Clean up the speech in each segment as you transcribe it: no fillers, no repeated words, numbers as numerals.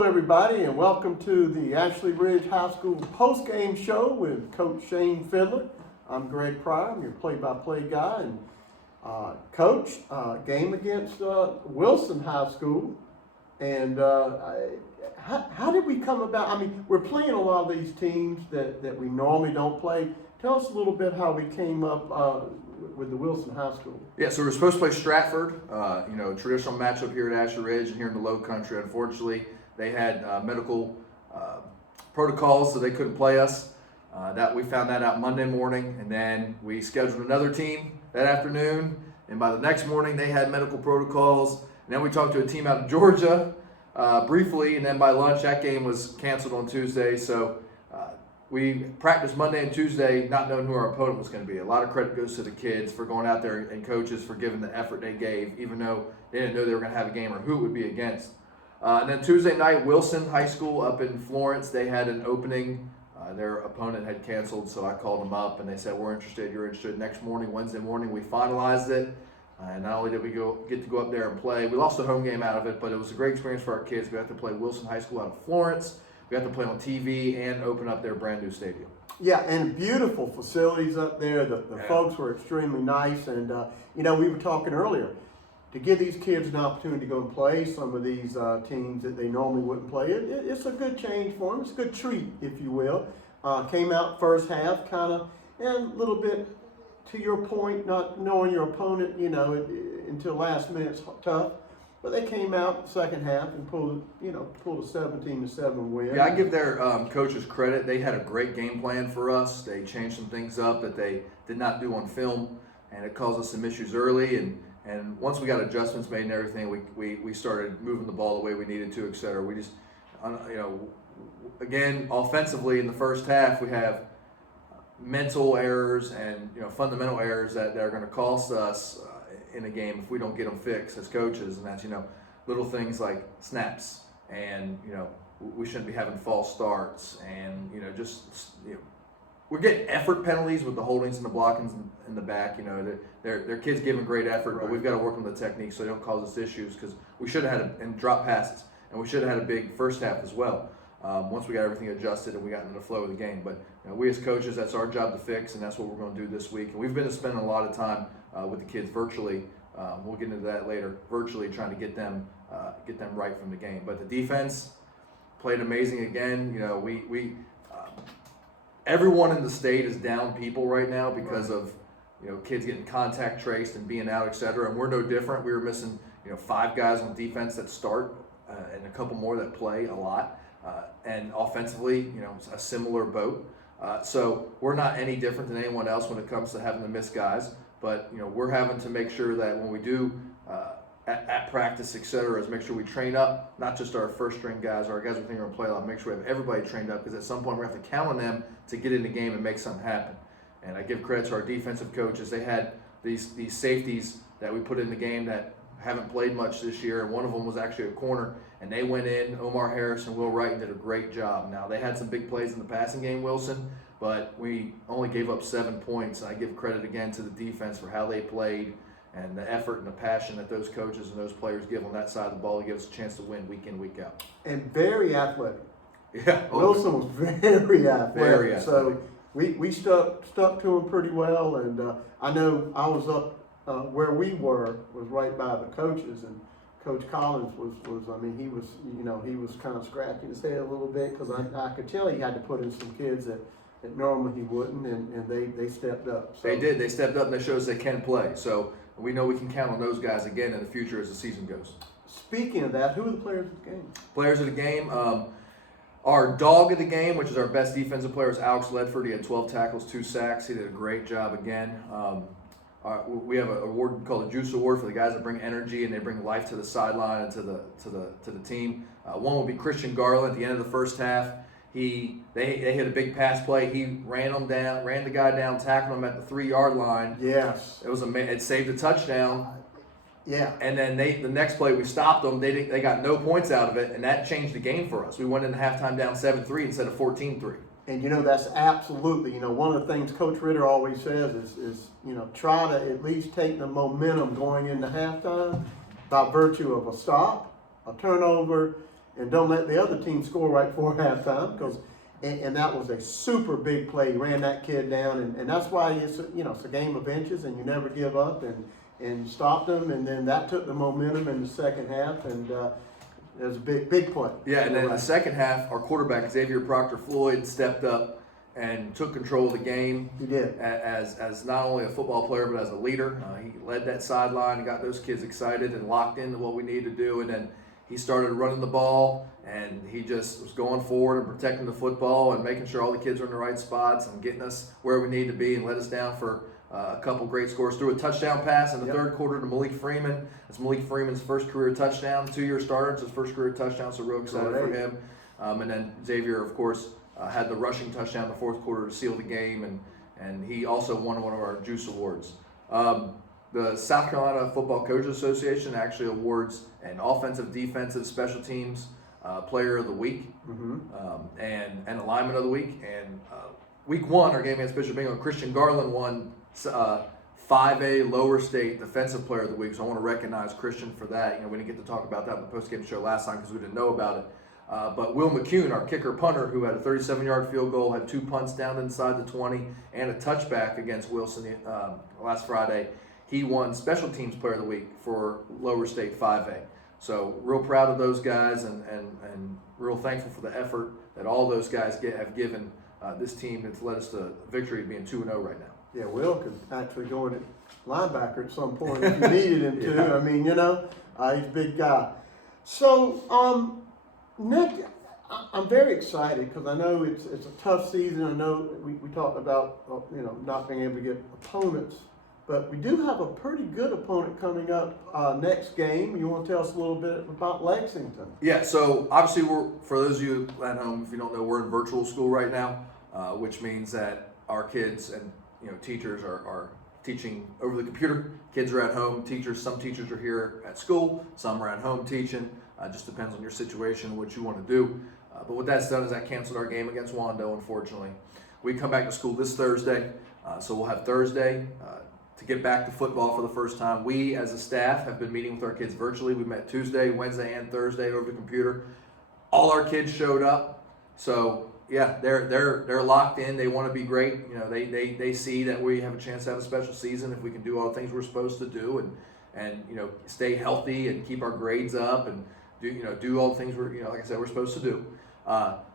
Hello everybody, and welcome to the Ashley Ridge High School Postgame Show with Coach Shane Fiddler. I'm Greg Pryor, I'm your play-by-play guy, and Coach, game against Wilson High School, and how did we come about? I mean, we're playing a lot of these teams that we normally don't play. Tell us a little bit how we came up with the Wilson High School. Yeah, so we were supposed to play Stratford, traditional matchup here at Ashley Ridge and here in the Low Country. Unfortunately, they had medical protocols, so they couldn't play us. That we found that out Monday morning, and then we scheduled another team that afternoon. And by the next morning, they had medical protocols. And then we talked to a team out of Georgia briefly, and then by lunch, that game was canceled on Tuesday. So we practiced Monday and Tuesday, not knowing who our opponent was going to be. A lot of credit goes to the kids for going out there and coaches for giving the effort they gave, even though they didn't know they were going to have a game or who it would be against. And then Tuesday night, Wilson High School up in Florence, they had an opening. Their opponent had canceled, so I called them up, and they said, we're interested, you're interested. Next morning, Wednesday morning, we finalized it. And not only did we get to go up there and play, we lost a home game out of it, but it was a great experience for our kids. We got to play Wilson High School out of Florence. We got to play on TV and open up their brand new stadium. Yeah, and beautiful facilities up there. The folks were extremely nice, and we were talking earlier, to give these kids an opportunity to go and play some of these teams that they normally wouldn't play. It's a good change for them. It's a good treat, if you will. Came out first half, kind of, and a little bit, to your point, not knowing your opponent, until last minute's tough. But they came out second half and pulled a 17-7 win. Yeah, I give their coaches credit. They had a great game plan for us. They changed some things up that they did not do on film, and it caused us some issues early. And once we got adjustments made and everything, we started moving the ball the way we needed to, et cetera. We just, again, offensively in the first half, we have mental errors and fundamental errors that are going to cost us in a game if we don't get them fixed as coaches. And that's little things like snaps, and we shouldn't be having false starts, and we're getting effort penalties with the holdings and the blockings in the back. They're kids giving great effort, right. But we've got to work on the technique so they don't cause us issues, because we should have had and drop passes, and we should have had a big first half as well. Once we got everything adjusted and we got into the flow of the game. But we as coaches, that's our job to fix, and that's what we're going to do this week. And we've been spending a lot of time with the kids virtually. We'll get into that later. Virtually trying to get them right from the game. But the defense played amazing again. Everyone in the state is down people right now because of kids getting contact traced and being out, et cetera. And we're no different. We were missing 5 guys on defense that start and a couple more that play a lot. And offensively, a similar boat. So we're not any different than anyone else when it comes to having to miss guys. But we're having to make sure that when we do at practice, et cetera, is make sure we train up, not just our first string guys or our guys we think are going to play a lot. Make sure we have everybody trained up, because at some point we're going to have to count on them to get in the game and make something happen. And I give credit to our defensive coaches. They had these safeties that we put in the game that haven't played much this year, and one of them was actually a corner, and they went in. Omar Harris and Will Wright did a great job. Now, they had some big plays in the passing game, Wilson, but we only gave up 7 points. I give credit again to the defense for how they played and the effort and the passion that those coaches and those players give on that side of the ball to give us a chance to win week in, week out. And very athletic. Yeah, Wilson was very athletic. Very athletic. So we stuck to him pretty well, and I know I was up where we was right by the coaches, and Coach Collins was he was kind of scratching his head a little bit, because I could tell he had to put in some kids that normally he wouldn't, and they stepped up. So. They did. They stepped up, and they showed us they can play. So we know we can count on those guys again in the future as the season goes. Speaking of that, who are the players of the game? Players of the game, our dog of the game, which is our best defensive player, is Alex Ledford. He had 12 tackles, 2 sacks. He did a great job again. We have an award called the Juice Award for the guys that bring energy and they bring life to the sideline and to the team. One will be Christian Garland at the end of the first half. They hit a big pass play. He ran the guy down, tackled him at the 3-yard line. Yes. It saved a touchdown. Yeah. And then the next play we stopped them. They got no points out of it, and that changed the game for us. We went into halftime down 7-3 instead of 14-3. And that's absolutely, one of the things Coach Ritter always says is try to at least take the momentum going into halftime by virtue of a stop, a turnover, and don't let the other team score right before halftime, because and that was a super big play. He ran that kid down, and that's why it's a game of inches, and you never give up, and stopped them, and then that took the momentum in the second half, and it was a big play. Yeah, and then in the second half, our quarterback Xavier Proctor Floyd stepped up and took control of the game. He did. As not only a football player, but as a leader. He led that sideline and got those kids excited and locked into what we needed to do. And then he started running the ball, and he just was going forward and protecting the football and making sure all the kids were in the right spots and getting us where we need to be, and let us down for a couple great scores. Threw a touchdown pass in the third quarter to Malik Freeman. It's Malik Freeman's first career touchdown, 2-year starter. It's his first career touchdown, so real excited for him. And then Xavier, of course, had the rushing touchdown in the fourth quarter to seal the game, and he also won one of our Juice Awards. The South Carolina Football Coaches Association actually awards an offensive, defensive, special teams player of the week, and alignment of the week. And week one, our game against Bishop Bingham, Christian Garland won 5A Lower State Defensive Player of the Week. So I want to recognize Christian for that. We didn't get to talk about that in the post-game show last time because we didn't know about it. But Will McCune, our kicker punter, who had a 37-yard field goal, had 2 punts down inside the 20 and a touchback against Wilson last Friday, he won Special Teams Player of the Week for Lower State 5A. So real proud of those guys, and real thankful for the effort that all those guys have given this team that's led us to victory, being 2-0 right now. Yeah, Will could actually go in at linebacker at some point if you needed him to. Yeah. I mean, he's a big guy. So, Nick, I'm very excited because I know it's a tough season. I know we talked about not being able to get opponents, but we do have a pretty good opponent coming up next game. You want to tell us a little bit about Lexington? Yeah, so obviously for those of you at home, if you don't know, we're in virtual school right now, which means that our kids and teachers are teaching over the computer. Kids are at home. Some teachers are here at school. Some are at home teaching. Just depends on your situation, what you want to do. But what that's done is that canceled our game against Wando, unfortunately. We come back to school this Thursday, so we'll have Thursday to get back to football for the first time. We, as a staff, have been meeting with our kids virtually. We met Tuesday, Wednesday, and Thursday over the computer. All our kids showed up, so yeah, they're locked in. They want to be great. They see that we have a chance to have a special season if we can do all the things we're supposed to do, and stay healthy and keep our grades up and do all the things like I said, we're supposed to do.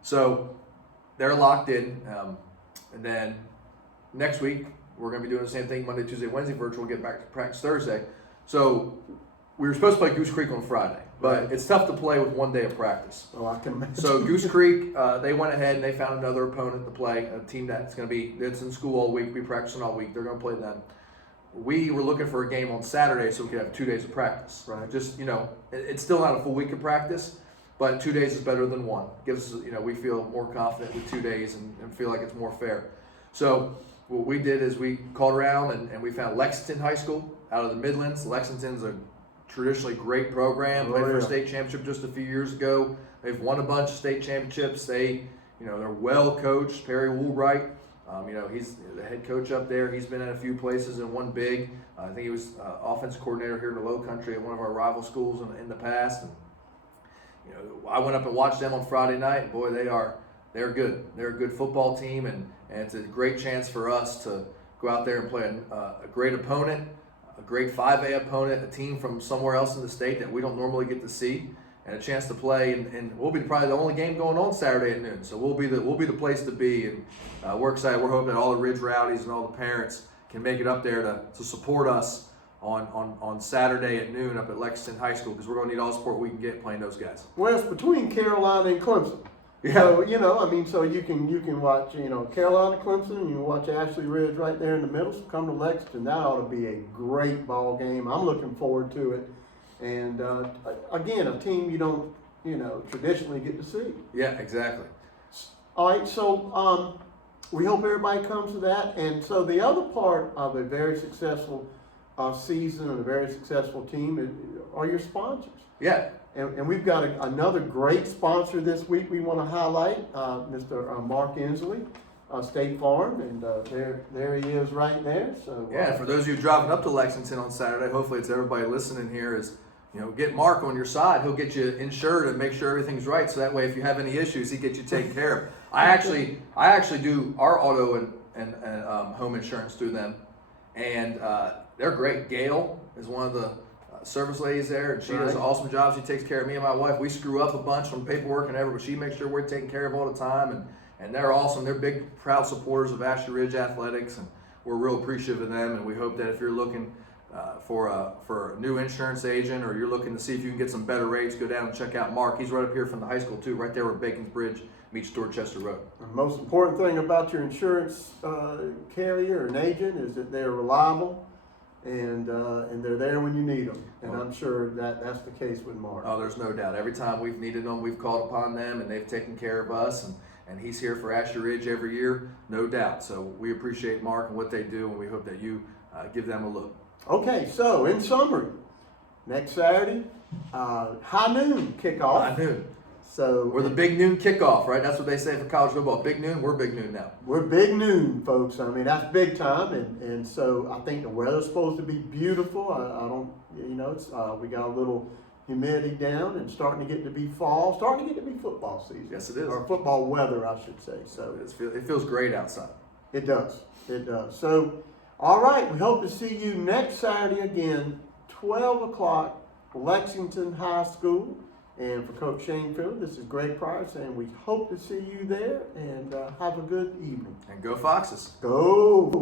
So they're locked in, and then next week we're going to be doing the same thing: Monday, Tuesday, Wednesday virtual. Get back to practice Thursday. So we were supposed to play Goose Creek on Friday, but it's tough to play with 1 day of practice. Oh, I can imagine. So Goose Creek, they went ahead and they found another opponent to play, a team that's in school all week, be practicing all week. They're going to play them. We were looking for a game on Saturday so we could have 2 days of practice. Right. Just, it's still not a full week of practice, but 2 days is better than one. Gives us, we feel more confident with 2 days and feel like it's more fair. So what we did is we called around and we found Lexington High School out of the Midlands. Lexington's a traditionally great program. Played for a state championship just a few years ago. They've won a bunch of state championships. They're well coached. Perry Woolbright, he's the head coach up there. He's been at a few places and won big. I think he was offensive coordinator here in the Low Country at one of our rival schools in the past. And, I went up and watched them on Friday night, and boy, they're good. They're a good football team, and it's a great chance for us to go out there and play a great opponent, a great 5A opponent, a team from somewhere else in the state that we don't normally get to see, and a chance to play. And we'll be probably the only game going on Saturday at noon, so we'll be the place to be. And we're excited. We're hoping that all the Ridge Rowdies and all the parents can make it up there to support us on Saturday at noon up at Lexington High School, because we're going to need all the support we can get playing those guys. Well, it's between Carolina and Clemson. Yeah. So, so you can watch, Carolina, Clemson, you can watch Ashley Ridge right there in the middle. So come to Lexington. That ought to be a great ball game. I'm looking forward to it. And again, a team you don't, traditionally get to see. Yeah, exactly. All right, so we hope everybody comes to that. And so the other part of a very successful season and a very successful team are your sponsors. Yeah. And we've got another great sponsor this week we want to highlight, Mr. Mark Inslee, State Farm, and there he is right there. So yeah, for those of you driving up to Lexington on Saturday, hopefully it's everybody listening here is get Mark on your side. He'll get you insured and make sure everything's right. So that way, if you have any issues, he gets you taken care of. I actually do our auto and home insurance through them, and they're great. Gail is one of the service ladies there, and she does an awesome job. She takes care of me and my wife. We screw up a bunch from paperwork and everything, but she makes sure we're taken care of all the time, and they're awesome. They're big, proud supporters of Ashley Ridge Athletics, and we're real appreciative of them. And we hope that if you're looking for a new insurance agent, or you're looking to see if you can get some better rates, go down and check out Mark. He's right up here from the high school too, right there where Bacon's Bridge meets Dorchester Road. The most important thing about your insurance carrier and agent is that they're reliable, and they're there when you need them. And I'm sure that's the case with Mark. Oh, there's no doubt. Every time we've needed them, we've called upon them, and they've taken care of us. And he's here for Ashley Ridge every year, no doubt. So we appreciate Mark and what they do, and we hope that you give them a look. Okay, so in summary, next Saturday, high noon kickoff. High noon. So We're the big noon kickoff, right? That's what they say for college football. Big noon, we're big noon now. we're big noon, folks. I mean, that's big time, and so I think the weather's supposed to be beautiful. I don't, it's we got a little humidity down, and starting to get to be fall, starting to get to be football season. Yes, it is. Or football weather, I should say. So It feels great outside. it does. It does. So, all right, we hope to see you next Saturday again, 12 o'clock, Lexington High School. And for Coach Shane Field, this is Greg Pryor saying we hope to see you there, and have a good evening. And go Foxes. Go